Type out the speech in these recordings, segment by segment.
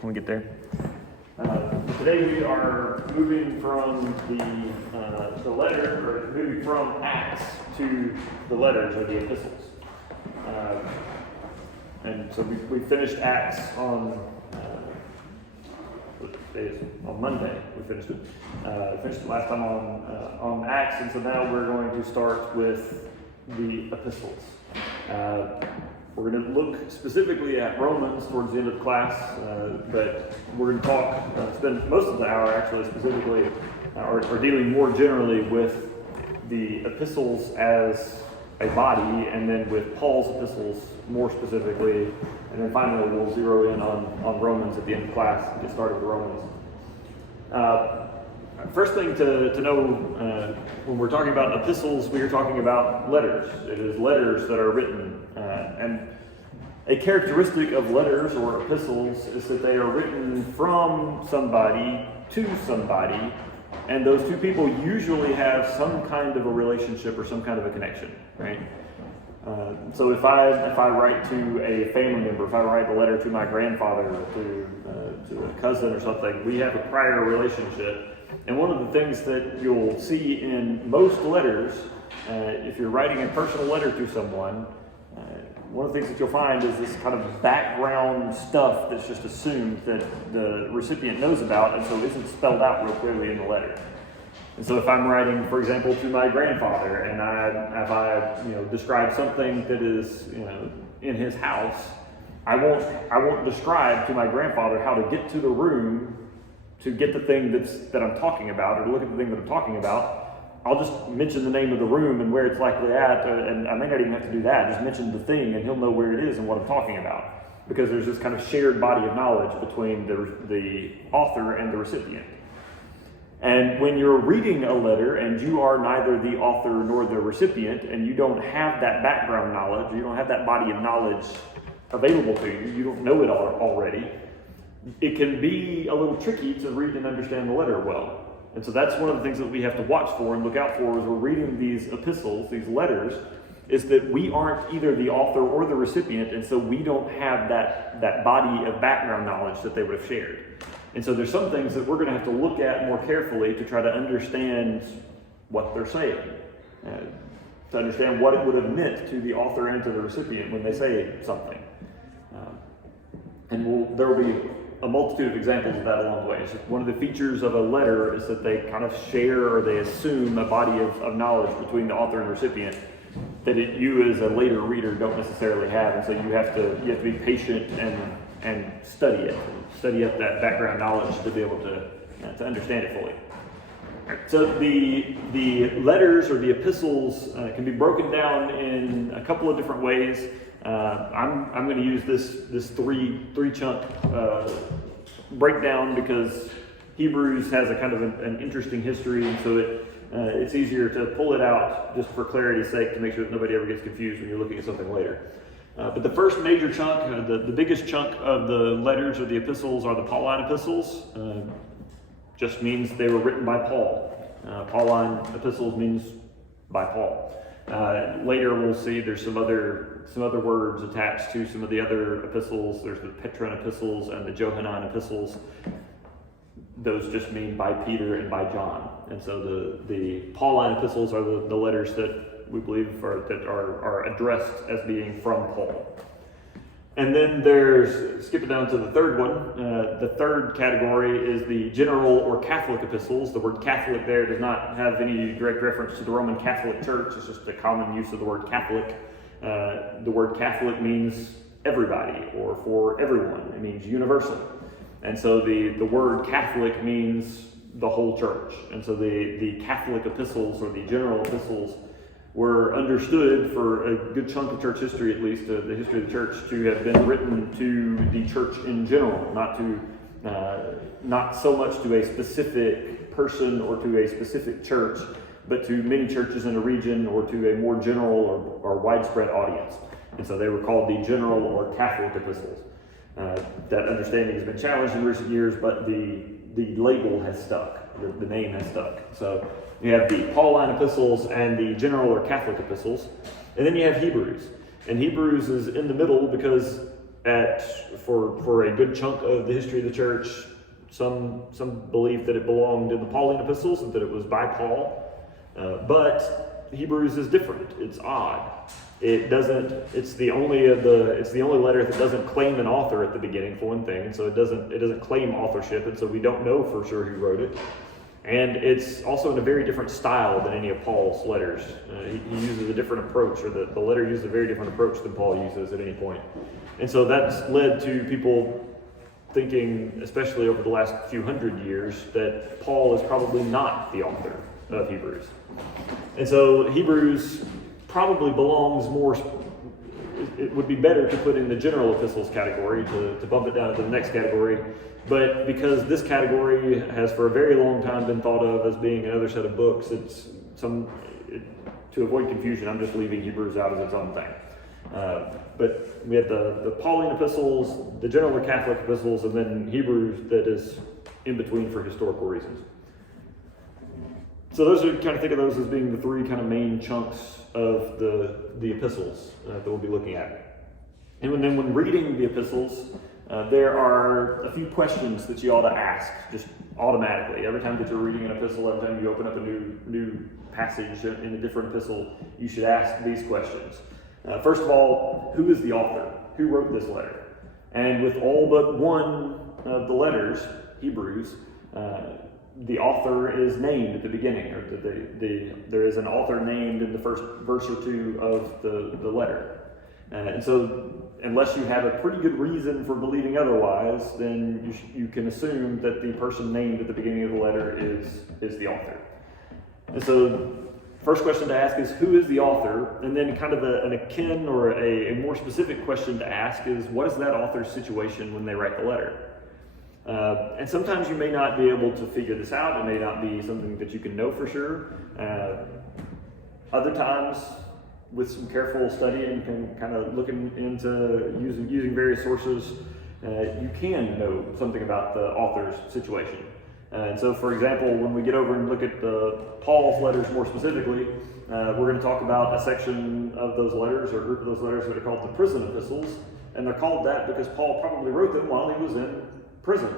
when we get there. Today we are moving from the letter, or moving from Acts to the letters or the epistles. And so we finished Acts on on Monday. We finished it. Finished it last time on Acts, and so now we're going to start with the epistles. We're going to look specifically at Romans towards the end of the class, but we're going to spend most of the hour actually specifically, or dealing more generally with the epistles as a body, and then with Paul's epistles more specifically, and then finally we'll zero in on Romans at the end of the class and get started with Romans. First thing to know, when we're talking about epistles, we are talking about letters. It is letters that are written, and a characteristic of letters or epistles is that they are written from somebody to somebody, and those two people usually have some kind of a relationship or some kind of a connection, right? So if I write to a family member, if I write a letter to my grandfather or to a cousin or something, we have a prior relationship. And one of the things that you'll see in most letters, if you're writing a personal letter to someone, one of the things that you'll find is this kind of background stuff that's just assumed that the recipient knows about, and so isn't spelled out real clearly in the letter. And so if I'm writing, for example, to my grandfather, and if I describe something that is in his house, I won't describe to my grandfather how to get to the room to get the thing that I'm talking about, or to look at the thing that I'm talking about. I'll just mention the name of the room and where it's likely at, and I may not even have to do that. Just mention the thing, and he'll know where it is and what I'm talking about, because there's this kind of shared body of knowledge between the author and the recipient. And when you're reading a letter and you are neither the author nor the recipient, and you don't have that background knowledge, you don't have that body of knowledge available to you, you don't know it already, it can be a little tricky to read and understand the letter well. And so that's one of the things that we have to watch for and look out for as we're reading these epistles, these letters, is that we aren't either the author or the recipient, and so we don't have that body of background knowledge that they would have shared. And so there's some things that we're going to have to look at more carefully to try to understand what they're saying, to understand what it would have meant to the author and to the recipient when they say something. And there will be a multitude of examples of that along the way. So one of the features of a letter is that they kind of share, or they assume, a body of knowledge between the author and recipient that you as a later reader don't necessarily have, and so you have to be patient and study up that background knowledge to be able to understand it fully. So the letters or the epistles can be broken down in a couple of different ways. I'm going to use this three chunk breakdown because Hebrews has a kind of an interesting history, and so it's easier to pull it out just for clarity's sake to make sure that nobody ever gets confused when you're looking at something later. But the first major chunk, the biggest chunk of the letters or the epistles are the Pauline epistles. Just means they were written by Paul. Pauline epistles means by Paul. Later we'll see there's some other words attached to some of the other epistles. There's the Petron epistles and the Johannine epistles. Those just mean by Peter and by John. And so the Pauline epistles are the letters that we believe are addressed as being from Paul. And then skip it down to the third one. The third category is the general or Catholic epistles. The word Catholic there does not have any direct reference to the Roman Catholic Church. It's just a common use of the word Catholic. The word Catholic means everybody or for everyone. It means universal. And so the word Catholic means the whole church. And so the Catholic epistles, or the general epistles, were understood for a good chunk of church history, at least the history of the church, to have been written to the church in general, not so much to a specific person or to a specific church, but to many churches in a region or to a more general or widespread audience. And so they were called the general or Catholic epistles. That understanding has been challenged in recent years, but the label has stuck, the name has stuck. So you have the Pauline epistles and the general or Catholic epistles, and then you have Hebrews. And Hebrews is in the middle because for a good chunk of the history of the church. Some believe that it belonged in the Pauline epistles and that it was by Paul, but Hebrews is different. It's odd. It doesn't. It's the only letter that doesn't claim an author at the beginning, for one thing, and so it doesn't claim authorship, and so we don't know for sure who wrote it. And it's also in a very different style than any of Paul's letters. He uses a different approach, or the letter uses a very different approach than Paul uses at any point. And so that's led to people thinking, especially over the last few hundred years, that Paul is probably not the author of Hebrews. And so Hebrews probably belongs more, it would be better to put in the general epistles category, to bump it down to the next category. But because this category has for a very long time been thought of as being another set of books, to avoid confusion, I'm just leaving Hebrews out as its own thing. But we have the Pauline epistles, the general Catholic epistles, and then Hebrews that is in between for historical reasons. So those are kind of, think of those as being the three kind of main chunks of the epistles that we'll be looking at. And then when reading the epistles, there are a few questions that you ought to ask just automatically. Every time that you're reading an epistle, every time you open up a new passage in a different epistle, you should ask these questions. First of all, who is the author? Who wrote this letter? And with all but one of the letters, Hebrews, the author is named at the beginning, or there is an author named in the first verse or two of the letter. And so, unless you have a pretty good reason for believing otherwise, then you can assume that the person named at the beginning of the letter is the author. And so, first question to ask is, who is the author? And then kind of an akin or a more specific question to ask is, what is that author's situation when they write the letter? And sometimes you may not be able to figure this out. It may not be something that you can know for sure. Other times, with some careful studying and kind of looking into using various sources, you can know something about the author's situation. And so, for example, when we get over and look at Paul's letters more specifically, we're going to talk about a section of those letters, or a group of those letters that are called the prison epistles. And they're called that because Paul probably wrote them while he was in prison.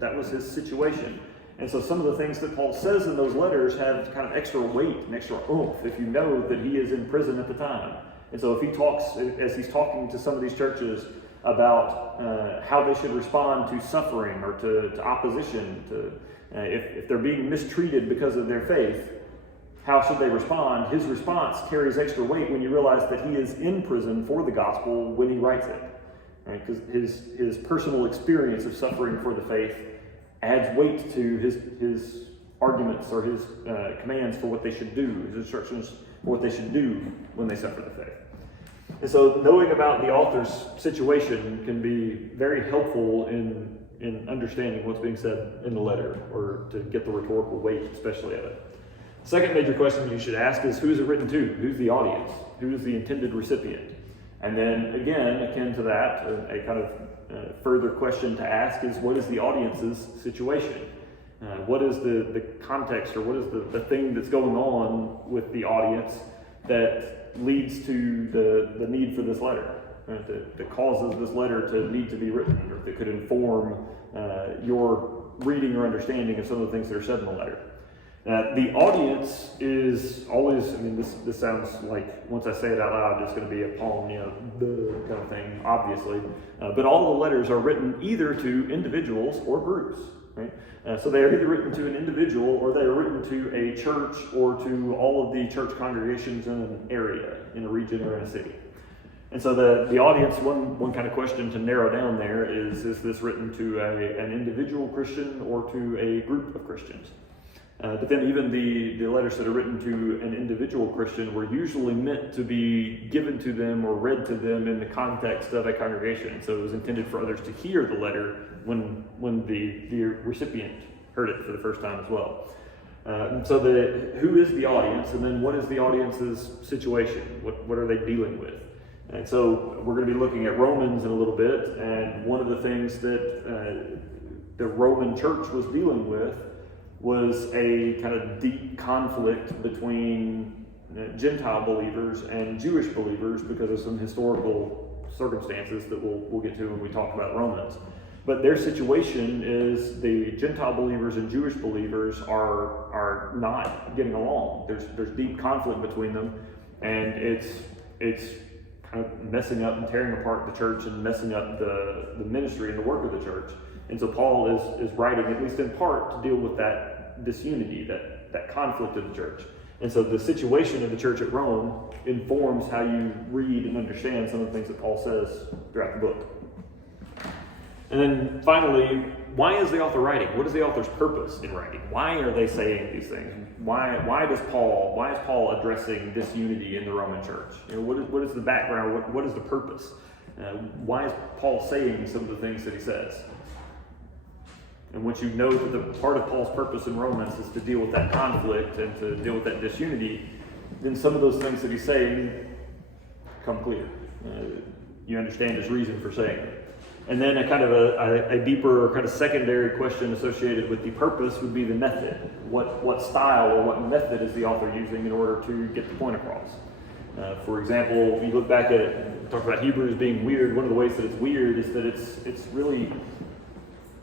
That was his situation. And so some of the things that Paul says in those letters have kind of extra weight and extra oomph if you know that he is in prison at the time. And so if he talks, as he's talking to some of these churches about how they should respond to suffering or to opposition, if they're being mistreated because of their faith, how should they respond? His response carries extra weight when you realize that he is in prison for the gospel when he writes it. Right? Because his personal experience of suffering for the faith adds weight to his arguments or his commands for what they should do, his instructions for what they should do when they suffer the faith. And so knowing about the author's situation can be very helpful in understanding what's being said in the letter, or to get the rhetorical weight especially of it. Second major question you should ask is, who is it written to? Who's the audience? Who is the intended recipient? And then again, akin to that, a kind of further question to ask is, what is the audience's situation? What is the context, or what is the thing that's going on with the audience that leads to the need for this letter, that causes this letter to need to be written, or that could inform your reading or understanding of some of the things that are said in the letter. The audience is always, this sounds like, once I say it out loud, it's going to be a poem, the kind of thing, obviously. But all the letters are written either to individuals or groups, right? So they are either written to an individual, or they are written to a church, or to all of the church congregations in an area, in a region, or in a city. And so the audience, one kind of question to narrow down there is this written to an individual Christian or to a group of Christians? But then even the letters that are written to an individual Christian were usually meant to be given to them or read to them in the context of a congregation. So it was intended for others to hear the letter when the recipient heard it for the first time as well. So who is the audience, and then what is the audience's situation? What are they dealing with? And so we're going to be looking at Romans in a little bit, and one of the things that the Roman church was dealing with was a kind of deep conflict between Gentile believers and Jewish believers because of some historical circumstances that we'll get to when we talk about Romans. But their situation is the Gentile believers and Jewish believers are not getting along. There's deep conflict between them, and it's kind of messing up and tearing apart the church and messing up the ministry and the work of the church. And so Paul is writing, at least in part, to deal with that disunity, that conflict of the church. And so the situation of the church at Rome informs how you read and understand some of the things that Paul says throughout the book. And then finally, why is the author writing? What is the author's purpose in writing? Why are they saying these things? Why is Paul addressing disunity in the Roman church? What is the background? What is the purpose? Why is Paul saying some of the things that he says? And once you know that the part of Paul's purpose in Romans is to deal with that conflict and to deal with that disunity, then some of those things that he's saying come clear. You understand his reason for saying it. And then a deeper kind of secondary question associated with the purpose would be the method. What style or what method is the author using in order to get the point across? For example, if you look back at it, talk about Hebrews being weird. One of the ways that it's weird is that it's really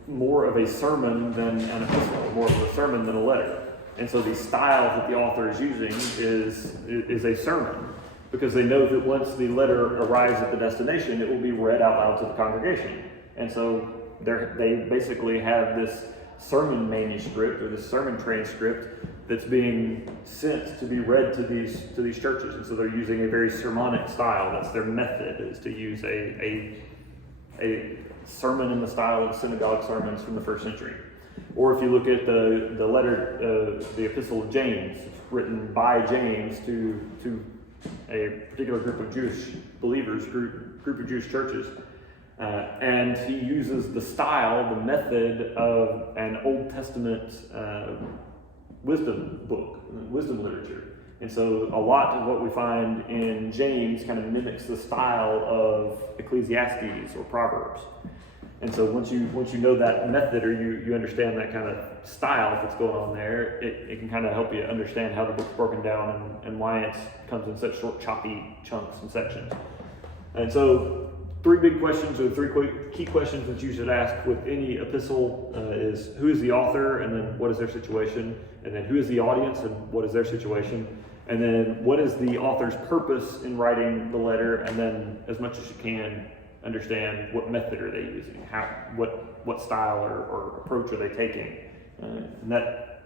more of a sermon than an epistle, more of a sermon than a letter. And so the style that the author is using is a sermon, because they know that once the letter arrives at the destination, it will be read out loud to the congregation. And so they basically have this sermon manuscript or this sermon transcript that's being sent to be read to these churches. And so they're using a very sermonic style. That's their method, is to use a sermon in the style of synagogue sermons from the first century. Or if you look at the letter, the Epistle of James, it's written by James to a particular group of Jewish believers, group of Jewish churches, and he uses the style, the method of an Old Testament wisdom book, wisdom literature. And so a lot of what we find in James kind of mimics the style of Ecclesiastes or Proverbs. And so once you know that method, or you understand that kind of style that's going on there, it can kind of help you understand how the book's broken down and why it comes in such short, choppy chunks and sections. And so three big questions, or three key questions that you should ask with any epistle is, who is the author, and then what is their situation, and then who is the audience and what is their situation, and then what is the author's purpose in writing the letter, and then as much as you can, understand what method are they using, what style or approach are they taking, and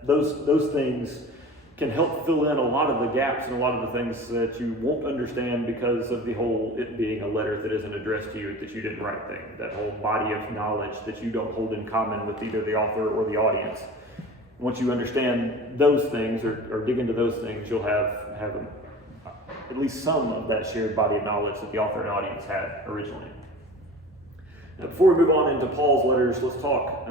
those things can help fill in a lot of the gaps and a lot of the things that you won't understand because of the whole it being a letter that isn't addressed to you, that you didn't write thing, that whole body of knowledge that you don't hold in common with either the author or the audience. Once you understand those things or dig into those things, you'll have at least some of that shared body of knowledge that the author and audience had originally. Now, before we move on into Paul's letters, let's talk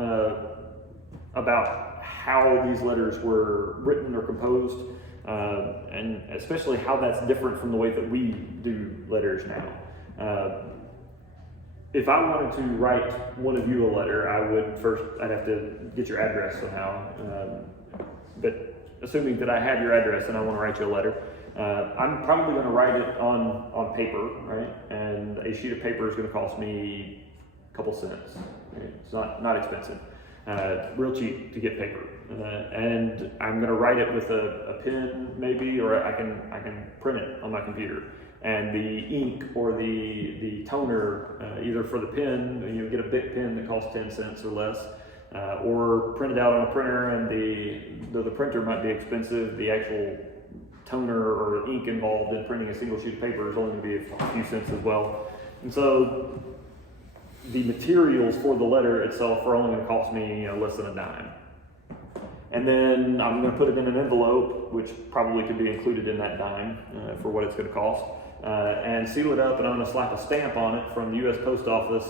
about how these letters were written or composed, and especially how that's different from the way that we do letters now. If I wanted to write one of you a letter, I'd have to get your address somehow. But assuming that I have your address and I want to write you a letter, I'm probably going to write it on paper, right? And a sheet of paper is going to cost me a couple cents. Right? It's not expensive. Real cheap to get paper. And I'm going to write it with a pen maybe, or I can print it on my computer. And the ink or the toner, either for the pen, get a Bic pen that costs 10 cents or less, or print it out on a printer, and though the printer might be expensive, the actual toner or ink involved in printing a single sheet of paper is only going to be a few cents as well. And so the materials for the letter itself are only going to cost me less than a dime. And then I'm going to put it in an envelope, which probably could be included in that dime for what it's going to cost, and seal it up, and I'm going to slap a stamp on it from the U.S. Post Office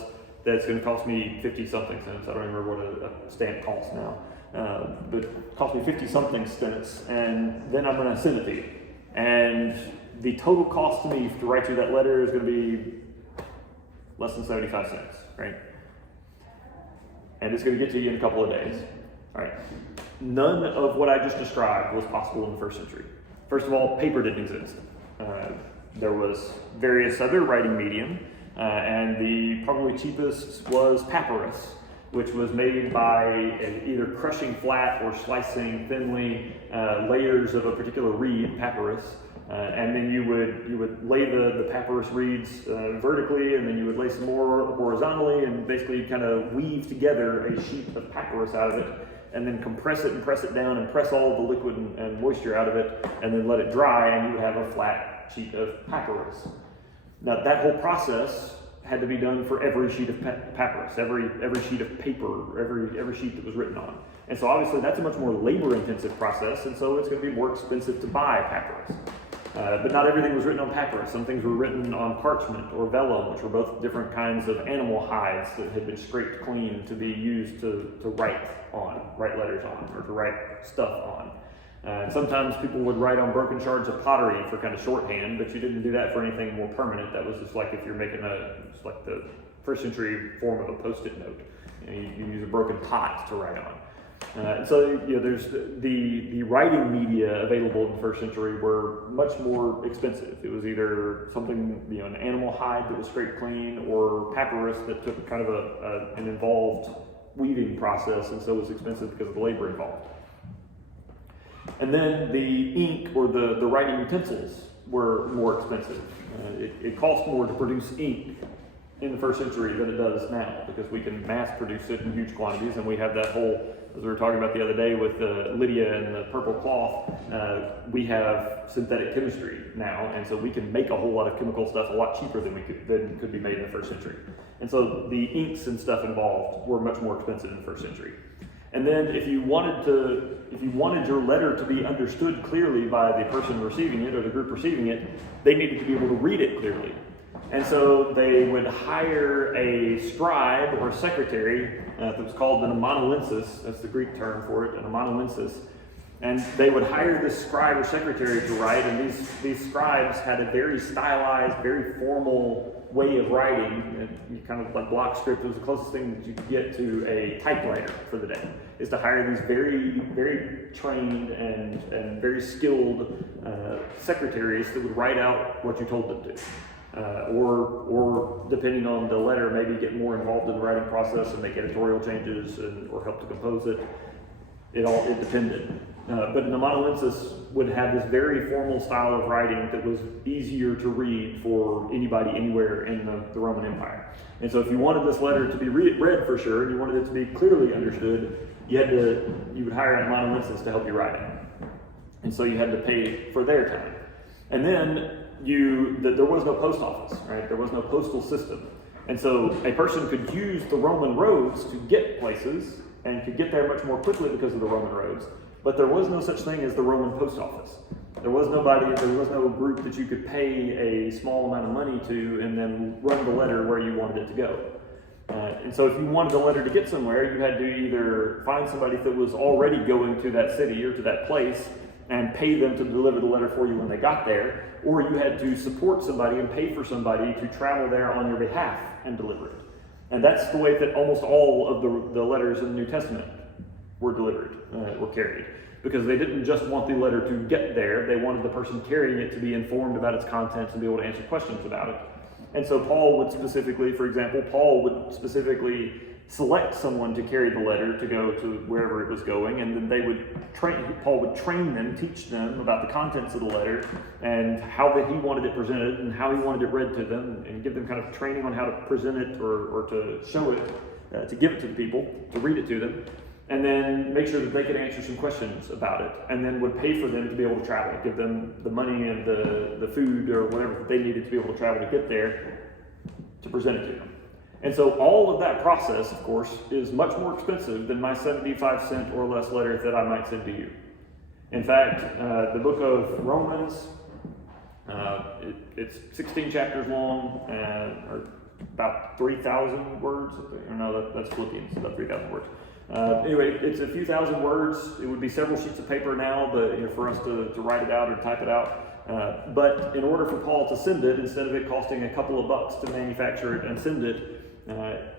that's going to cost me 50-something cents. I don't remember what a stamp costs now, but it cost me 50-something cents, and then I'm going to send it to you. And the total cost to me to write you that letter is going to be less than 75 cents, right? And it's going to get to you in a couple of days. All right. None of what I just described was possible in the first century. First of all, paper didn't exist. There was various other writing medium, and the probably cheapest was papyrus, which was made by either crushing flat or slicing thinly layers of a particular reed, papyrus, and then you would lay the papyrus reeds vertically, and then you would lay some more horizontally, and basically kind of weave together a sheet of papyrus out of it, and then compress it and press it down and press all the liquid and moisture out of it, and then let it dry, and you would have a flat sheet of papyrus. Now that whole process had to be done for every sheet of papyrus, every sheet of paper, every sheet that was written on. And so obviously that's a much more labor-intensive process, and so it's going to be more expensive to buy papyrus. But not everything was written on papyrus. Some things were written on parchment or vellum, which were both different kinds of animal hides that had been scraped clean to be used to write letters on, or to write stuff on. And sometimes people would write on broken shards of pottery for kind of shorthand, but you didn't do that for anything more permanent. That was just like if you're making it's like the first century form of a post-it note. You use a broken pot to write on. So there's the writing media available in the first century were much more expensive. It was either something, an animal hide that was scraped clean, or papyrus that took kind of an involved weaving process, and so was expensive because of the labor involved. And then the ink or the writing utensils were more expensive. It costs more to produce ink in the first century than it does now, because we can mass produce it in huge quantities, and we have that whole, as we were talking about the other day with Lydia and the purple cloth, we have synthetic chemistry now, and so we can make a whole lot of chemical stuff a lot cheaper than could be made in the first century. And so the inks and stuff involved were much more expensive in the first century. And then if you wanted your letter to be understood clearly by the person receiving it or the group receiving it, they needed to be able to read it clearly. And so they would hire a scribe or secretary that was called an amanuensis. That's the Greek term for it, an amanuensis. And they would hire this scribe or secretary to write, and these scribes had a very stylized, very formal way of writing. And kind of like block script. It was the closest thing that you could get to a typewriter for the day, is to hire these very, very trained and very skilled secretaries that would write out what you told them to. Or depending on the letter, maybe get more involved in the writing process and make editorial changes or help to compose it. It depended. But an amanuensis would have this very formal style of writing that was easier to read for anybody anywhere in the Roman Empire. And so if you wanted this letter to be read for sure, and you wanted it to be clearly understood, you would hire an amanuensis to help you write it. And so you had to pay for their time. And then there was no post office, right? There was no postal system. And so a person could use the Roman roads to get places and could get there much more quickly because of the Roman roads. But there was no such thing as the Roman post office. There was no group that you could pay a small amount of money to and then run the letter where you wanted it to go. And so if you wanted the letter to get somewhere, you had to either find somebody that was already going to that city or to that place and pay them to deliver the letter for you when they got there, or you had to support somebody and pay for somebody to travel there on your behalf and deliver it. And that's the way that almost all of the letters in the New Testament were delivered, were carried. Because they didn't just want the letter to get there, they wanted the person carrying it to be informed about its contents and be able to answer questions about it. And so Paul would specifically select someone to carry the letter to go to wherever it was going, and then Paul would train them, teach them about the contents of the letter and how that he wanted it presented and how he wanted it read to them, and give them kind of training on how to present it or to show it, to give it to the people, to read it to them, and then make sure that they could answer some questions about it, and then would pay for them to be able to travel, give them the money and the food or whatever that they needed to be able to travel to get there to present it to them. And so all of that process, of course, is much more expensive than my 75-cent or less letter that I might send to you. In fact, the book of Romans, it's 16 chapters long, or about 3,000 words. No, that's Philippians, about 3,000 words. Anyway, it's a few thousand words. It would be several sheets of paper now, but for us to write it out or type it out. But in order for Paul to send it, instead of it costing a couple of bucks to manufacture it and send it,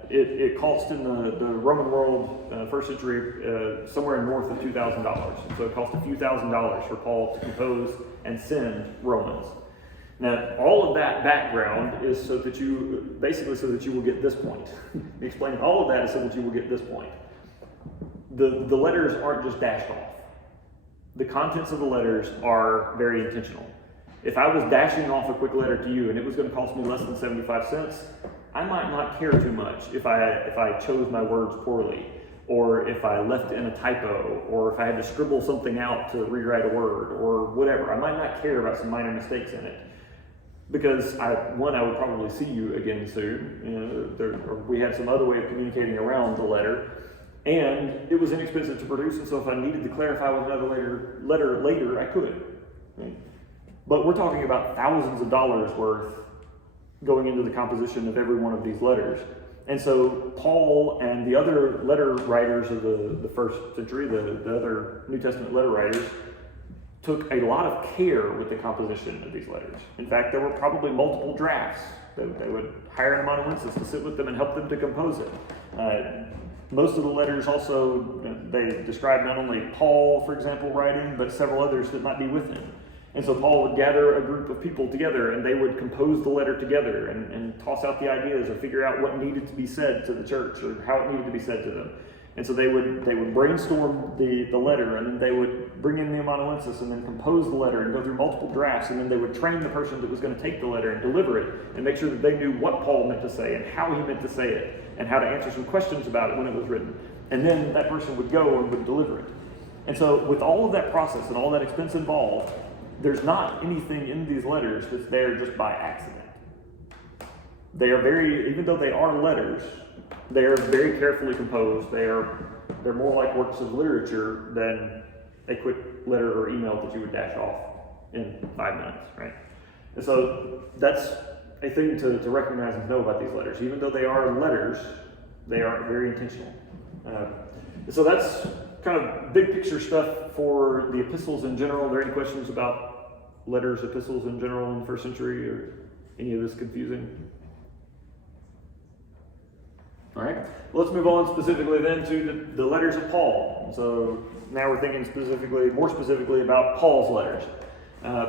it cost in the Roman world, first century, somewhere north of $2,000. So it cost a few $1,000s for Paul to compose and send Romans. Now, all of that background is so that you will get this point. Explaining all of that is so that you will get this point. The letters aren't just dashed off. The contents of the letters are very intentional. If I was dashing off a quick letter to you and it was going to cost me less than 75 cents, I might not care too much if I chose my words poorly, or if I left in a typo, or if I had to scribble something out to rewrite a word, or whatever. I might not care about some minor mistakes in it. Because I would probably see you again soon. Or we had some other way of communicating around the letter, and it was inexpensive to produce. And so, if I needed to clarify with another letter later, I could. Right? But we're talking about thousands of dollars worth going into the composition of every one of these letters. And so, Paul and the other letter writers of the first century, the other New Testament letter writers, took a lot of care with the composition of these letters. In fact, there were probably multiple drafts. They would hire an amanuensis to sit with them and help them to compose it. Most of the letters also, they describe not only Paul, for example, writing, but several others that might be with him. And so Paul would gather a group of people together, and they would compose the letter together and toss out the ideas or figure out what needed to be said to the church or how it needed to be said to them. And so they would brainstorm the letter, and then they would bring in the amanuensis and then compose the letter and go through multiple drafts, and then they would train the person that was going to take the letter and deliver it and make sure that they knew what Paul meant to say and how he meant to say it and how to answer some questions about it when it was written. And then that person would go and would deliver it. And so with all of that process and all that expense involved, there's not anything in these letters that's there just by accident. They are even though they are letters, they are very carefully composed. They're more like works of literature than a quick letter or email that you would dash off in 5 minutes, right? And so that's a thing to recognize and know about these letters. Even though they are letters, they are very intentional. So that's kind of big picture stuff for the epistles in general. Are there any questions about letters, epistles in general in the first century, or any of this confusing? All right, well, let's move on specifically then to the letters of Paul. So now we're thinking more specifically about Paul's letters.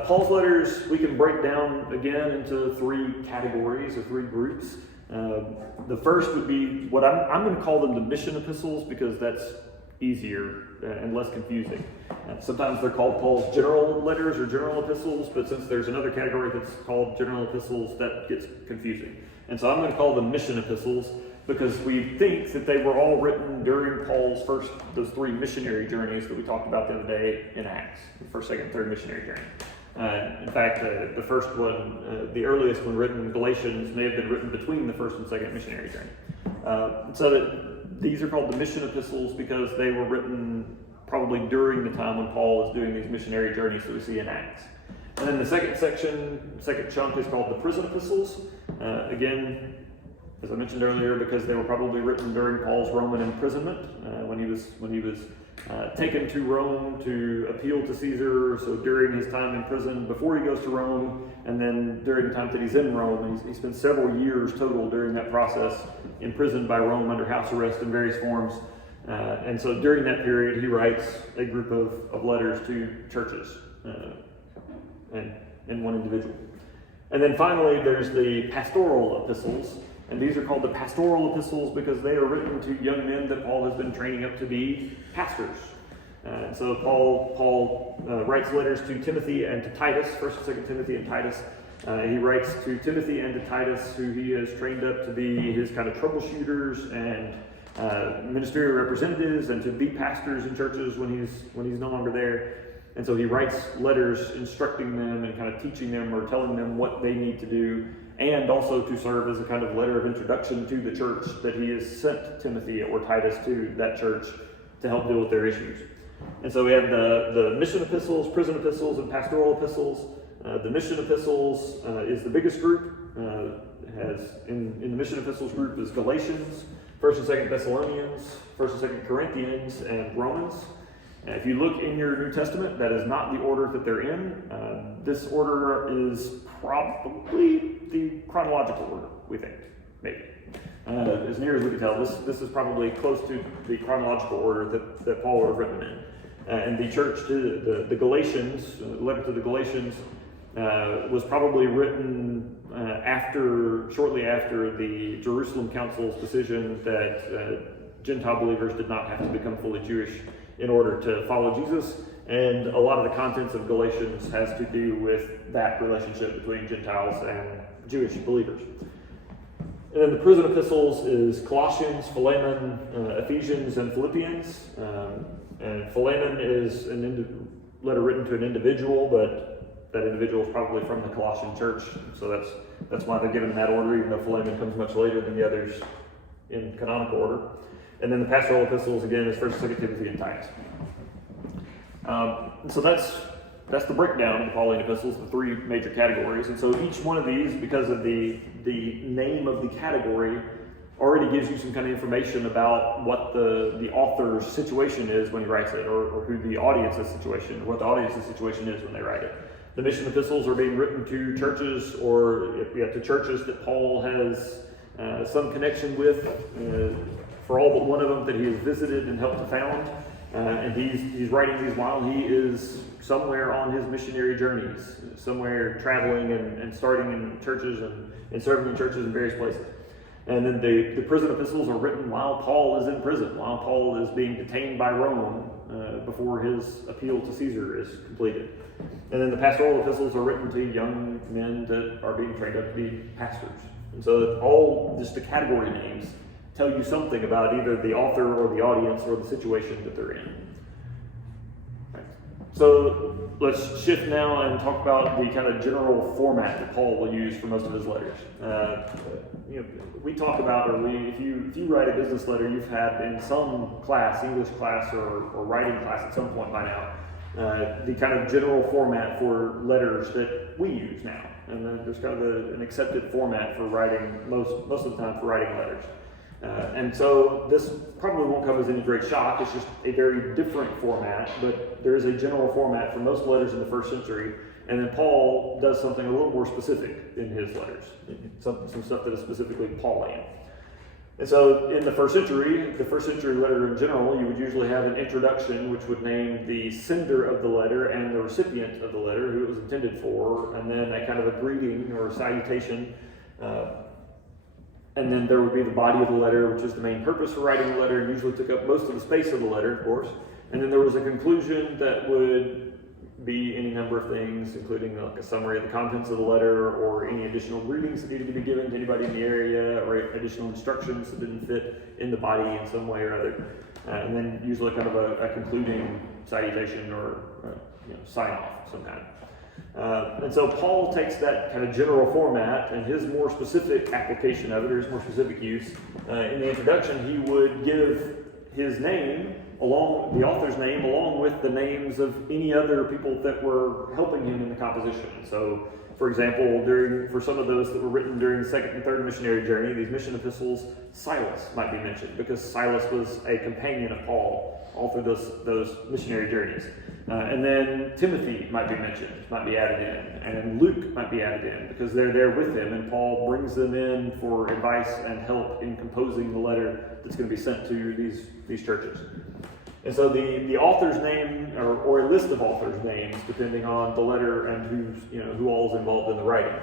Paul's letters we can break down again into 3 categories or 3 groups. The first would be what I'm going to call them the mission epistles, because that's easier and less confusing. Sometimes they're called Paul's general letters or general epistles, but since there's another category that's called general epistles, that gets confusing. And so I'm going to call them mission epistles, because we think that they were all written during Paul's those 3 missionary journeys that we talked about the other day in Acts, the first, second, third missionary journey. In fact, the first one, the earliest one written in Galatians, may have been written between the first and second missionary journey. So that these are called the mission epistles because they were written probably during the time when Paul was doing these missionary journeys that we see in Acts. And then the second chunk is called the prison epistles. Again, as I mentioned earlier, because they were probably written during Paul's Roman imprisonment, when he was taken to Rome to appeal to Caesar. So during his time in prison, before he goes to Rome, and then during the time that he's in Rome, he spent several years total during that process, imprisoned by Rome under house arrest in various forms. And so during that period, he writes a group of letters to churches and one individual. And then finally, there's the pastoral epistles. And these are called the pastoral epistles because they are written to young men that Paul has been training up to be pastors. So Paul writes letters to Timothy and to Titus, 1st and 2nd Timothy and Titus. He writes to Timothy and to Titus, who he has trained up to be his kind of troubleshooters and ministerial representatives, and to be pastors in churches when he's no longer there. And so he writes letters instructing them and kind of teaching them or telling them what they need to do, and also to serve as a kind of letter of introduction to the church that he has sent Timothy or Titus to that church to help deal with their issues. And so we have the mission epistles, prison epistles, and pastoral epistles. The mission epistles is the biggest group. In the mission epistles group is Galatians, 1st and 2nd Thessalonians, 1st and 2nd Corinthians, and Romans. If you look in your New Testament, that is not the order that they're in. This order is probably the chronological order, we think, maybe. As near as we can tell, this is probably close to the chronological order that Paul would have written in. And the church, the Galatians, the letter to the Galatians, was probably written shortly after the Jerusalem Council's decision that Gentile believers did not have to become fully Jewish in order to follow Jesus. And a lot of the contents of Galatians has to do with that relationship between Gentiles and Jewish believers. And then the prison epistles is Colossians, Philemon, Ephesians, and Philippians. And Philemon is a letter written to an individual, but that individual is probably from the Colossian church, so that's why they're given in that order, even though Philemon comes much later than the others in canonical order. And then the pastoral epistles, again, is 1st, 2nd Timothy, and Titus. So that's the breakdown of the Pauline epistles, the three major categories. And so each one of these, because of the name of the category, already gives you some kind of information about what the author's situation is when he writes it, or who the audience's situation, or what the audience's situation is when they write it. The mission epistles are being written to churches, or to churches that Paul has some connection with, for all but one of them that he has visited and helped to found. And he's writing these while he is somewhere on his missionary journeys, somewhere traveling and starting in churches and serving in churches in various places. And then the prison epistles are written while Paul is in prison, while Paul is being detained by Rome before his appeal to Caesar is completed. And then the pastoral epistles are written to young men that are being trained up to be pastors. And so all just the category names tell you something about either the author or the audience or the situation that they're in. Right. So let's shift now and talk about the kind of general format that Paul will use for most of his letters. We talk about, if you write a business letter, you've had in some class, English class or writing class at some point by now, the kind of general format for letters that we use now. And then there's kind of an accepted format for writing, most of the time for writing letters. And so this probably won't come as any great shock. It's just a very different format, but there is a general format for most letters in the first century. And then Paul does something a little more specific in his letters, some stuff that is specifically Pauline. And so in the first century letter in general, you would usually have an introduction which would name the sender of the letter and the recipient of the letter, who it was intended for, and then a kind of a greeting or a salutation. And then there would be the body of the letter, which is the main purpose for writing the letter, and usually took up most of the space of the letter, of course. And then there was a conclusion that would be any number of things, including like a summary of the contents of the letter, or any additional greetings that needed to be given to anybody in the area, or additional instructions that didn't fit in the body in some way or other. And then usually kind of a concluding salutation or sign-off of some kind. And so Paul takes that kind of general format, and his more specific application of it, or his more specific use, in the introduction, he would give his name, the author's name, along with the names of any other people that were helping him in the composition. So, for example, for some of those that were written during the second and third missionary journey, these mission epistles, Silas might be mentioned, because Silas was a companion of Paul all through those missionary journeys. And then Timothy might be mentioned, might be added in, and Luke might be added in, because they're there with him, and Paul brings them in for advice and help in composing the letter that's going to be sent to these churches. And so the author's name, or a list of authors' names, depending on the letter and who all is involved in the writing.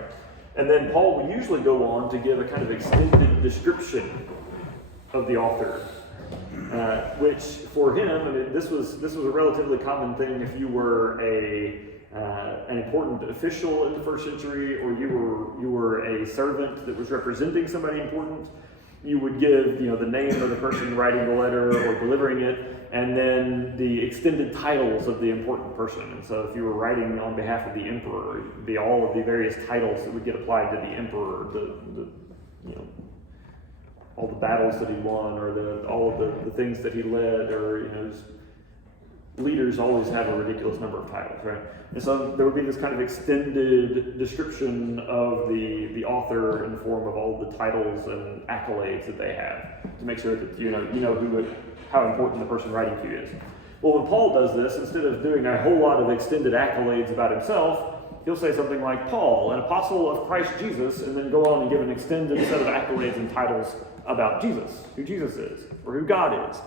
And then Paul would usually go on to give a kind of extended description of the author, which for him, this was a relatively common thing if you were an important official in the first century, or you were a servant that was representing somebody important. You would give the name of the person writing the letter or delivering it, and then the extended titles of the important person. And so if you were writing on behalf of the emperor, it'd be all of the various titles that would get applied to the emperor, all the battles that he won, or all of the things that he led, or leaders always have a ridiculous number of titles, right? And so there would be this kind of extended description of the author in the form of all the titles and accolades that they have, to make sure that how important the person writing to you is. Well, when Paul does this, instead of doing a whole lot of extended accolades about himself, he'll say something like, Paul, an apostle of Christ Jesus, and then go on and give an extended set of accolades and titles about Jesus, who Jesus is, or who God is.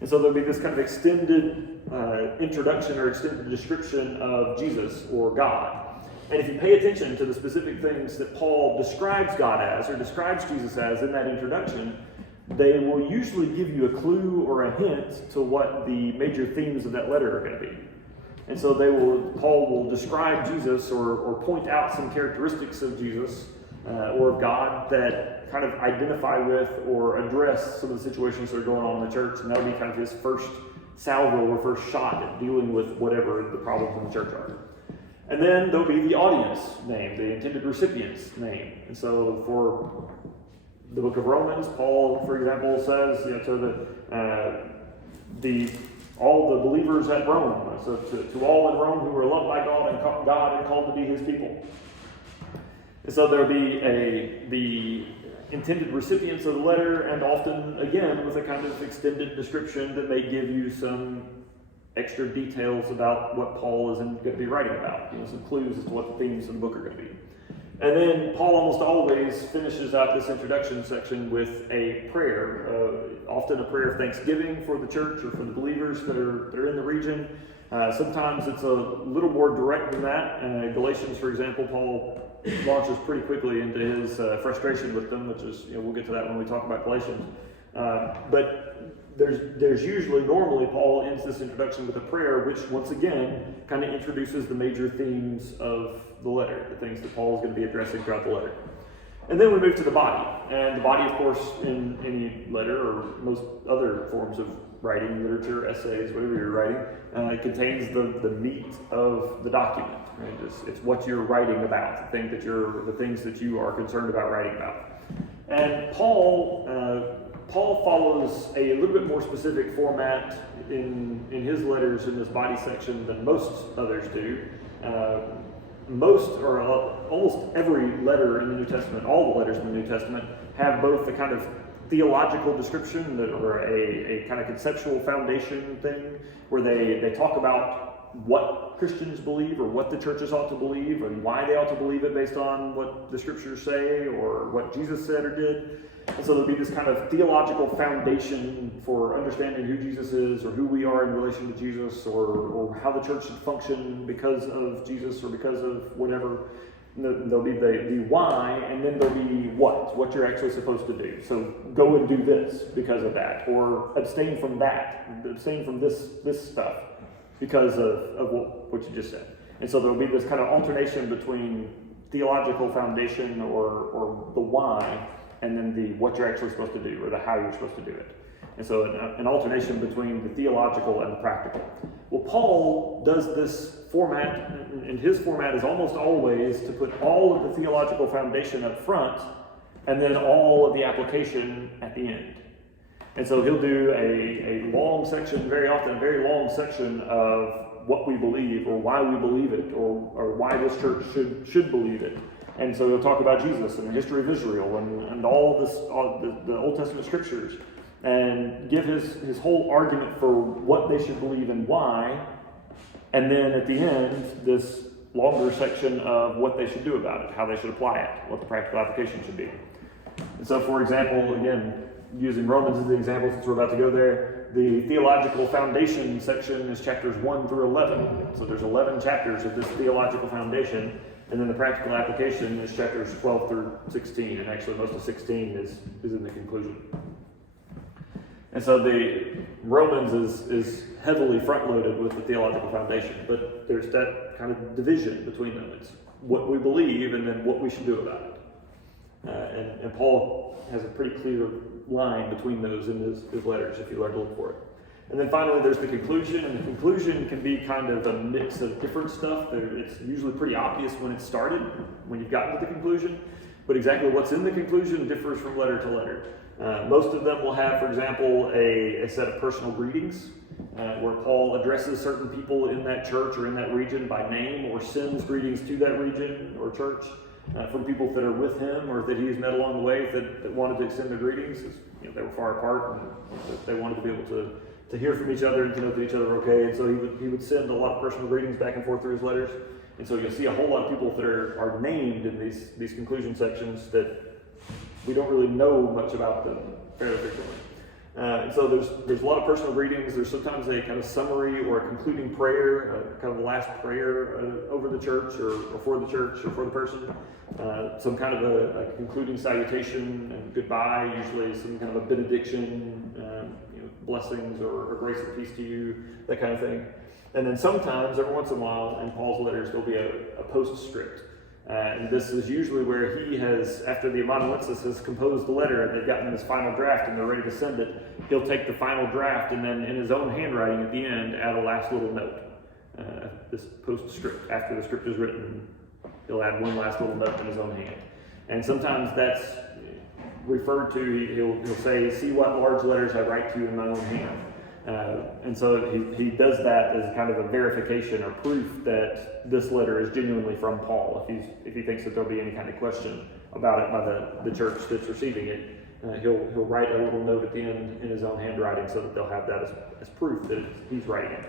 And so there'll be this kind of extended introduction or extended description of Jesus or God. And if you pay attention to the specific things that Paul describes God as, or describes Jesus as in that introduction, they will usually give you a clue or a hint to what the major themes of that letter are going to be. And so Paul will describe Jesus or point out some characteristics of Jesus or of God that kind of identify with or address some of the situations that are going on in the church. And that'll be kind of his first salvo or first shot at dealing with whatever the problems in the church are. And then there'll be the audience name, the intended recipient's name. And so for the book of Romans, Paul, for example, says to all the believers at Rome, so to all in Rome who were loved by God and called to be his people. And so there'll be the intended recipients of the letter, and often, again, with a kind of extended description that may give you some extra details about what Paul is going to be writing about, some clues as to what the themes of the book are going to be. And then Paul almost always finishes out this introduction section with a prayer, often a prayer of thanksgiving for the church or for the believers that are in the region. Sometimes it's a little more direct than that. Galatians, for example, Paul launches pretty quickly into his frustration with them, which is, we'll get to that when we talk about Galatians. But there's usually, normally, Paul ends this introduction with a prayer, which once again kind of introduces the major themes of the letter, the things that Paul is going to be addressing throughout the letter. And then we move to the body. And the body, of course, in any letter or most other forms of writing, literature, essays, whatever you're writing, it contains the meat of the document. Right? It's what you're writing about, the things that you are concerned about writing about. And Paul follows a little bit more specific format in his letters in this body section than most others do. Most or almost every letter in the New Testament, all the letters in the New Testament, have both a kind of theological description or a kind of conceptual foundation thing where they talk about what Christians believe or what the churches ought to believe and why they ought to believe it based on what the scriptures say or what Jesus said or did. And so there'll be this kind of theological foundation for understanding who Jesus is or who we are in relation to Jesus or how the church should function because of Jesus or because of whatever. There'll be the why, and then there'll be what you're actually supposed to do. So go and do this because of that, or abstain from that, abstain from this stuff because of what you just said. And so there'll be this kind of alternation between theological foundation or the why, and then the what you're actually supposed to do, or the how you're supposed to do it. And so an alternation between the theological and the practical. Well, Paul does this format, and his format is almost always to put all of the theological foundation up front, and then all of the application at the end. And so he'll do a long section, very often a very long section of what we believe, or why we believe it, or why this church should believe it. And so he'll talk about Jesus and the history of Israel and all the Old Testament scriptures, and give his whole argument for what they should believe and why. And then at the end, this longer section of what they should do about it, how they should apply it, what the practical application should be. And so, for example, again, using Romans as the example since we're about to go there, the theological foundation section is chapters 1 through 11. So there's 11 chapters of this theological foundation. And then the practical application is chapters 12 through 16, and actually most of 16 is in the conclusion. And so the Romans is heavily front-loaded with the theological foundation, but there's that kind of division between them. It's what we believe and then what we should do about it. And Paul has a pretty clear line between those in his letters, if you learn to look for it. And then finally, there's the conclusion, and the conclusion can be kind of a mix of different stuff. It's usually pretty obvious when it started, when you've gotten to the conclusion, but exactly what's in the conclusion differs from letter to letter. Most of them will have, for example, a set of personal greetings, where Paul addresses certain people in that church or in that region by name, or sends greetings to that region or church from people that are with him or that he's met along the way that wanted to extend their greetings. They were far apart and they wanted to be able to hear from each other and to know that each other were okay. And so he would send a lot of personal greetings back and forth through his letters. And so you'll see a whole lot of people that are named in these conclusion sections that we don't really know much about them fairly frequently. And so there's a lot of personal greetings. There's sometimes a kind of summary or a concluding prayer, kind of a last prayer over the church or for the church or for the person. Some kind of a concluding salutation and goodbye, usually some kind of a benediction, blessings or grace and peace to you, that kind of thing. And then sometimes, every once in a while, in Paul's letters, there'll be a postscript. And this is usually where he has, after the amanuensis has composed the letter and they've gotten his final draft and they're ready to send it, he'll take the final draft and then in his own handwriting at the end add a last little note. This postscript, after the script is written, he'll add one last little note in his own hand. And sometimes that's referred to, he'll say, see what large letters I write to you in my own hand. And so he does that as kind of a verification or proof that this letter is genuinely from Paul. If he thinks that there'll be any kind of question about it by the church that's receiving it, he'll write a little note at the end in his own handwriting so that they'll have that as proof that he's writing it.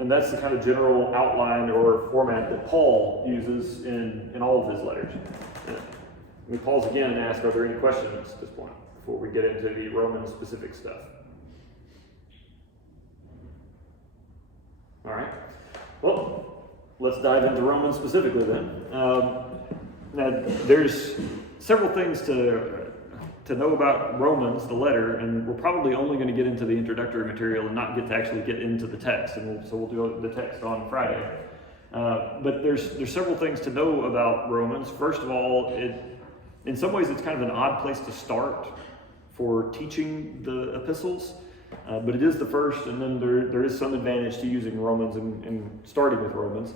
And that's the kind of general outline or format that Paul uses in all of his letters. We pause again and ask, are there any questions at this point before we get into the Roman specific stuff? All right. Well, let's dive into Romans specifically then. Now, there's several things to know about Romans, the letter, and we're probably only going to get into the introductory material and not get to actually get into the text, and so we'll do the text on Friday. But there's several things to know about Romans. First of all, in some ways it's kind of an odd place to start for teaching the epistles, but it is the first, and then there is some advantage to using Romans and starting with Romans.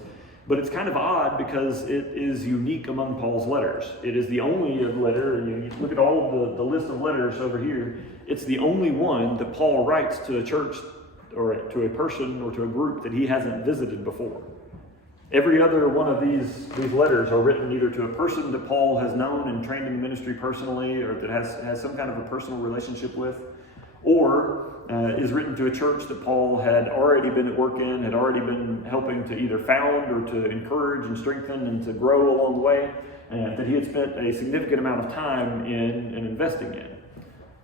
But it's kind of odd because it is unique among Paul's letters. It is the only letter, and you look at all of the list of letters over here, it's the only one that Paul writes to a church or to a person or to a group that he hasn't visited before. Every other one of these letters are written either to a person that Paul has known and trained in the ministry personally, or that has some kind of a personal relationship with, or is written to a church that Paul had already been at work in, had already been helping to either found or to encourage and strengthen and to grow along the way, and that he had spent a significant amount of time in and investing in.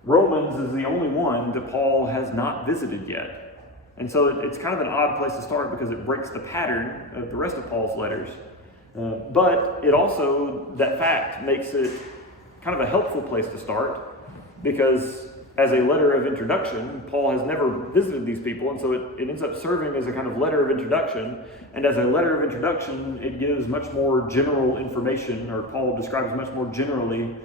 Romans is the only one that Paul has not visited yet. And so it's kind of an odd place to start because it breaks the pattern of the rest of Paul's letters. But it also, that fact makes it kind of a helpful place to start because as a letter of introduction, Paul has never visited these people, and so it ends up serving as a kind of letter of introduction. And as a letter of introduction, it gives much more general information, or Paul describes much more generally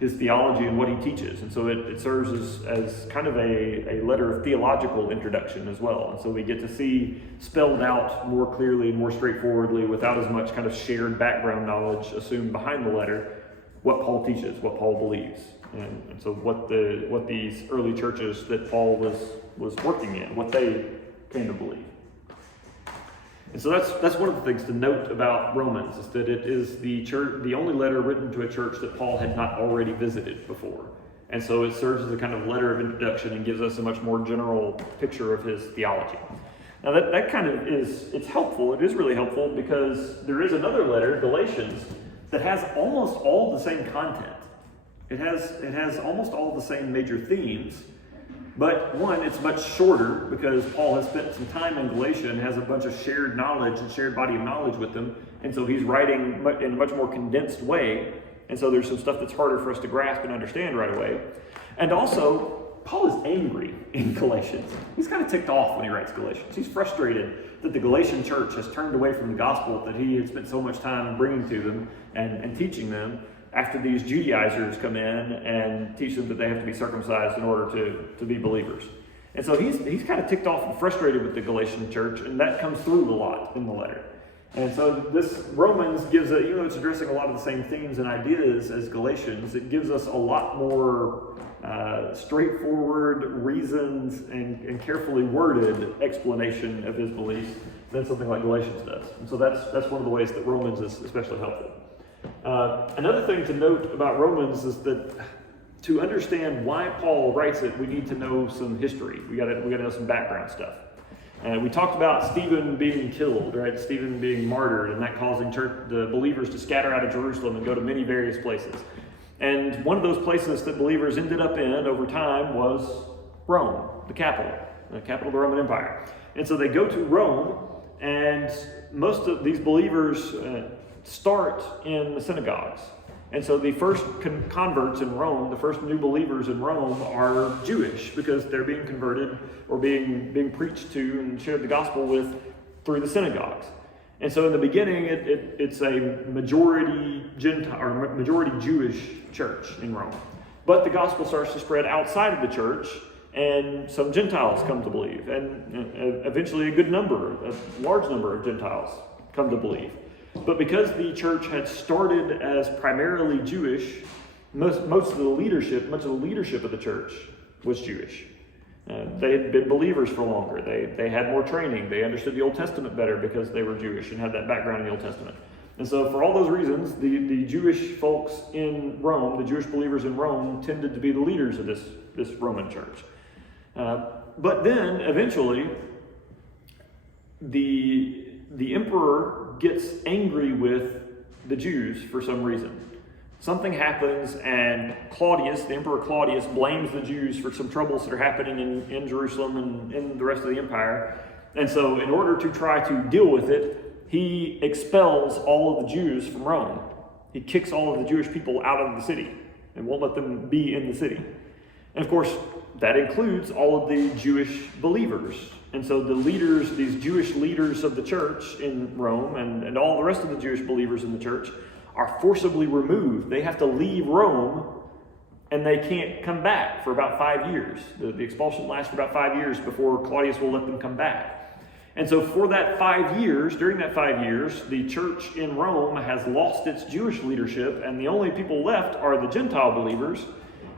his theology and what he teaches. And so it serves as kind of a letter of theological introduction as well. And so we get to see spelled out more clearly, more straightforwardly, without as much kind of shared background knowledge assumed behind the letter, what Paul teaches, what Paul believes. And so what these early churches that Paul was working in, what they came to believe. And so that's one of the things to note about Romans, is that it is the only letter written to a church that Paul had not already visited before. And so it serves as a kind of letter of introduction and gives us a much more general picture of his theology. Now that kind of it's helpful. It is really helpful because there is another letter, Galatians, that has almost all the same content. It has almost all the same major themes, but one, it's much shorter because Paul has spent some time in Galatia and has a bunch of shared knowledge and shared body of knowledge with them, and so he's writing in a much more condensed way, and so there's some stuff that's harder for us to grasp and understand right away. And also, Paul is angry in Galatians. He's kind of ticked off when he writes Galatians. He's frustrated that the Galatian church has turned away from the gospel that he had spent so much time bringing to them and teaching them, after these Judaizers come in and teach them that they have to be circumcised in order to be believers. And so he's kind of ticked off and frustrated with the Galatian church, and that comes through a lot in the letter. And so this Romans gives even though it's addressing a lot of the same themes and ideas as Galatians, it gives us a lot more straightforward, reasons, and carefully worded explanation of his beliefs than something like Galatians does. And so that's one of the ways that Romans is especially helpful. Another thing to note about Romans is that to understand why Paul writes it, we need to know some history. We got to know some background stuff. We talked about Stephen being killed, right? Stephen being martyred, and that causing the believers to scatter out of Jerusalem and go to many various places. And one of those places that believers ended up in over time was Rome, the capital of the Roman Empire. And so they go to Rome, and most of these believers start in the synagogues. And so the first converts in Rome, the first new believers in Rome, are Jewish because they're being converted or being preached to and shared the gospel with through the synagogues. And so in the beginning, it's a majority Gentile or majority Jewish church in Rome. But the gospel starts to spread outside of the church, and some Gentiles come to believe, and eventually a large number of Gentiles come to believe. But because the church had started as primarily Jewish, much of the leadership of the church was Jewish. They had been believers for longer. They had more training. They understood the Old Testament better because they were Jewish and had that background in the Old Testament. And so for all those reasons, the Jewish folks in Rome, the Jewish believers in Rome, tended to be the leaders of this Roman church. But then, eventually, the emperor gets angry with the Jews for some reason. Something happens, and the Emperor Claudius, blames the Jews for some troubles that are happening in Jerusalem and in the rest of the empire. And so in order to try to deal with it, he expels all of the Jews from Rome. He kicks all of the Jewish people out of the city and won't let them be in the city. And of course, that includes all of the Jewish believers. And so the leaders, these Jewish leaders of the church in Rome and all the rest of the Jewish believers in the church are forcibly removed. They have to leave Rome, and they can't come back for about 5 years. The expulsion lasts for about 5 years before Claudius will let them come back. And so for that 5 years, during that 5 years, the church in Rome has lost its Jewish leadership, and the only people left are the Gentile believers.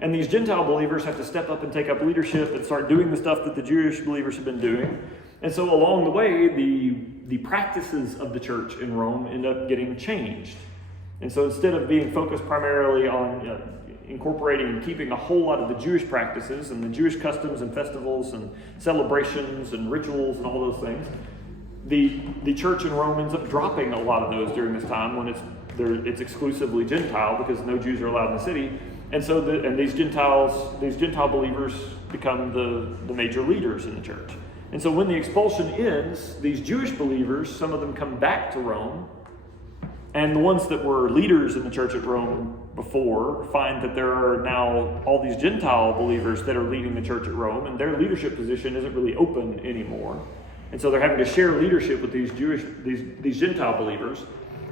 And these Gentile believers have to step up and take up leadership and start doing the stuff that the Jewish believers have been doing. And so along the way, the practices of the church in Rome end up getting changed. And so instead of being focused primarily on incorporating and keeping a whole lot of the Jewish practices and the Jewish customs and festivals and celebrations and rituals and all those things, the church in Rome ends up dropping a lot of those during this time when it's exclusively Gentile because no Jews are allowed in the city. And so these Gentile believers become the major leaders in the church. And so when the expulsion ends, these Jewish believers, some of them come back to Rome, and the ones that were leaders in the church at Rome before find that there are now all these Gentile believers that are leading the church at Rome, and their leadership position isn't really open anymore. And so they're having to share leadership with these Gentile believers.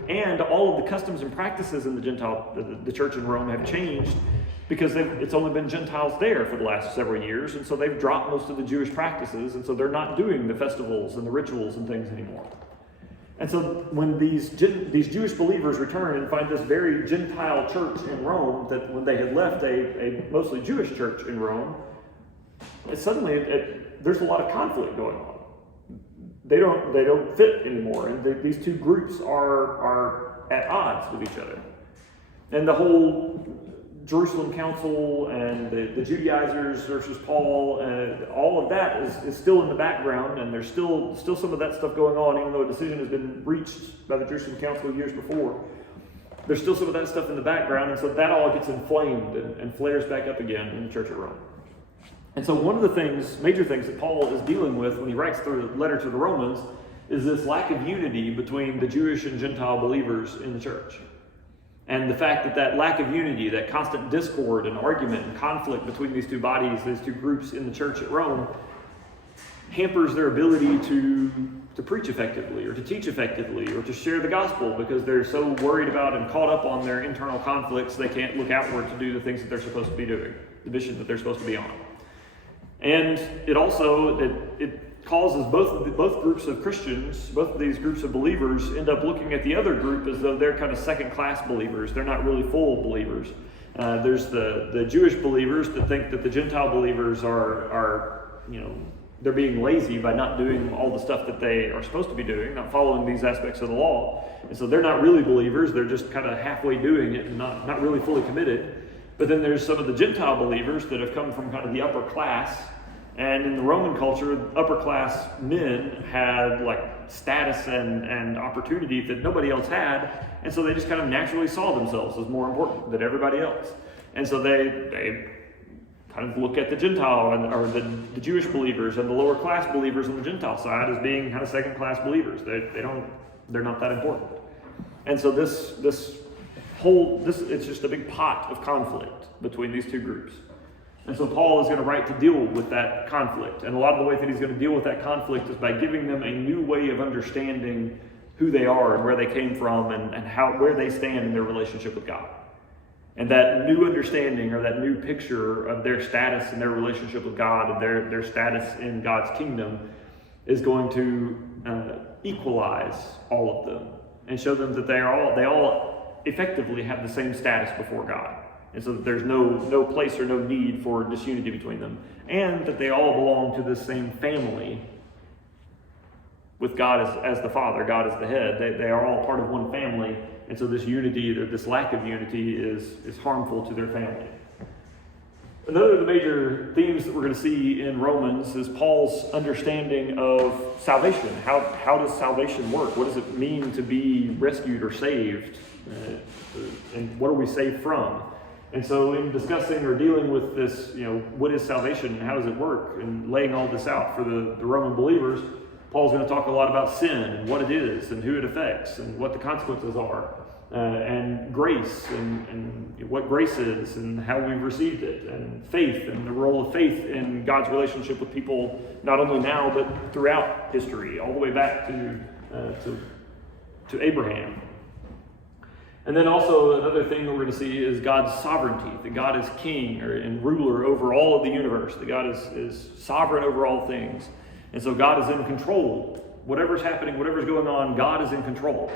And all of the customs and practices in the church in Rome have changed because it's only been Gentiles there for the last several years, and so they've dropped most of the Jewish practices, and so they're not doing the festivals and the rituals and things anymore. And so when these Jewish believers return and find this very Gentile church in Rome, that when they had left a mostly Jewish church in Rome, suddenly there's a lot of conflict going on. They don't fit anymore, and these two groups are at odds with each other. And the whole Jerusalem Council and the Judaizers versus Paul, all of that is still in the background, and there's still some of that stuff going on, even though a decision has been reached by the Jerusalem Council years before. There's still some of that stuff in the background, and so that all gets inflamed and flares back up again in the church at Rome. And so one of the major things that Paul is dealing with when he writes the letter to the Romans is this lack of unity between the Jewish and Gentile believers in the church. And the fact that lack of unity, that constant discord and argument and conflict between these two bodies, these two groups in the church at Rome, hampers their ability to preach effectively or to teach effectively or to share the gospel because they're so worried about and caught up on their internal conflicts they can't look outward to do the things that they're supposed to be doing, the mission that they're supposed to be on. And it also causes both groups of Christians, both of these groups of believers, end up looking at the other group as though they're kind of second-class believers. They're not really full believers. There's the Jewish believers that think that the Gentile believers are they're being lazy by not doing all the stuff that they are supposed to be doing, not following these aspects of the law. And so they're not really believers. They're just kind of halfway doing it and not really fully committed. But then there's some of the Gentile believers that have come from kind of the upper class, And in the Roman culture, upper class men had like status and opportunity that nobody else had, and so they just kind of naturally saw themselves as more important than everybody else. And so they kind of look at the Gentile or the Jewish believers and the lower class believers on the Gentile side as being kind of second class believers. They're not that important. And so this it's just a big pot of conflict between these two groups. And so Paul is going to write to deal with that conflict. And a lot of the way that he's going to deal with that conflict is by giving them a new way of understanding who they are and where they came from and where they stand in their relationship with God. And that new understanding or that new picture of their status and their relationship with God and their status in God's kingdom is going to equalize all of them and show them that they all effectively have the same status before God. And so that there's no place or no need for disunity between them. And that they all belong to this same family with God as the Father, God as the head. They are all part of one family. And so this unity, this lack of unity is harmful to their family. Another of the major themes that we're going to see in Romans is Paul's understanding of salvation. How does salvation work? What does it mean to be rescued or saved? And what are we saved from? And so in discussing or dealing with this, what is salvation and how does it work, and laying all this out for the Roman believers, Paul's going to talk a lot about sin and what it is and who it affects and what the consequences are, and grace and what grace is and how we've received it, and faith and the role of faith in God's relationship with people, not only now but throughout history, all the way back to Abraham. And then also another thing that we're going to see is God's sovereignty, that God is king and ruler over all of the universe, that God is sovereign over all things. And so God is in control. Whatever's happening, whatever's going on, God is in control.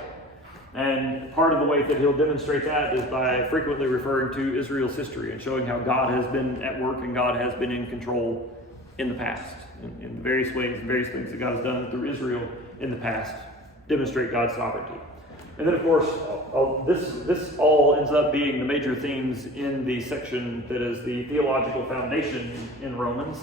And part of the way that he'll demonstrate that is by frequently referring to Israel's history and showing how God has been at work and God has been in control in the past. In various ways, various things that God has done through Israel in the past demonstrate God's sovereignty. And then, of course, this all ends up being the major themes in the section that is the theological foundation in Romans.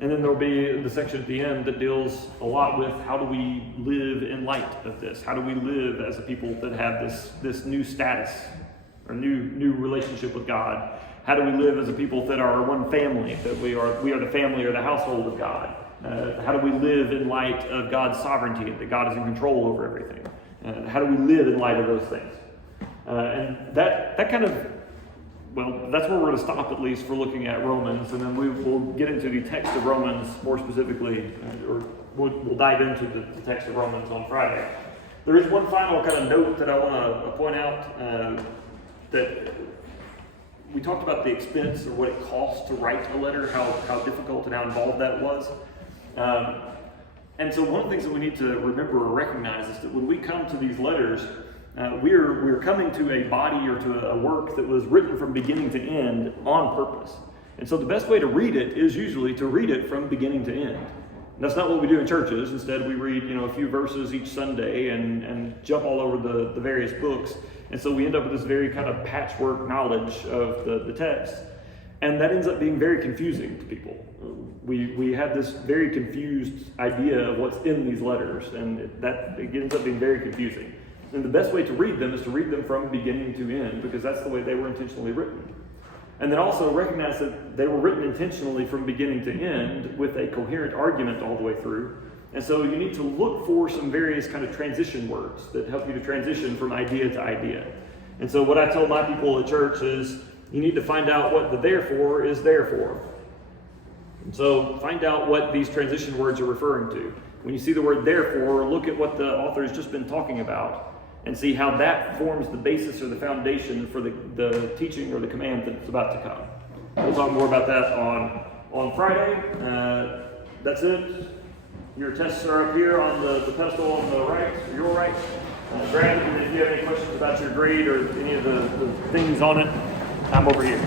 And then there'll be the section at the end that deals a lot with how do we live in light of this? How do we live as a people that have this new status or new relationship with God? How do we live as a people that are one family, that we are the family or the household of God? How do we live in light of God's sovereignty, that God is in control over everything? How do we live in light of those things? And that kind of, that's where we're going to stop, at least for looking at Romans, and then we will get into the text of Romans more specifically, or we'll dive into the text of Romans on Friday. There is one final kind of note that I want to point out, that we talked about the expense or what it costs to write a letter, how difficult and how involved that was. And so one of the things that we need to remember or recognize is that when we come to these letters, we're coming to a body or to a work that was written from beginning to end on purpose. And so the best way to read it is usually to read it from beginning to end. And that's not what we do in churches. Instead, we read a few verses each Sunday and jump all over the various books. And so we end up with this very kind of patchwork knowledge of the text. And that ends up being very confusing to people. We have this very confused idea of what's in these letters, and it ends up being very confusing. And the best way to read them is to read them from beginning to end, because that's the way they were intentionally written. And then also recognize that they were written intentionally from beginning to end with a coherent argument all the way through. And so you need to look for some various kind of transition words that help you to transition from idea to idea. And so what I tell my people at church is you need to find out what the therefore is there for. And so find out what these transition words are referring to. When you see the word therefore, look at what the author has just been talking about and see how that forms the basis or the foundation for the teaching or the command that's about to come. We'll talk more about that on Friday. That's it. Your tests are up here on the pedestal on the right, or your right. Grab it, and if you have any questions about your grade or any of the things on it, I'm over here.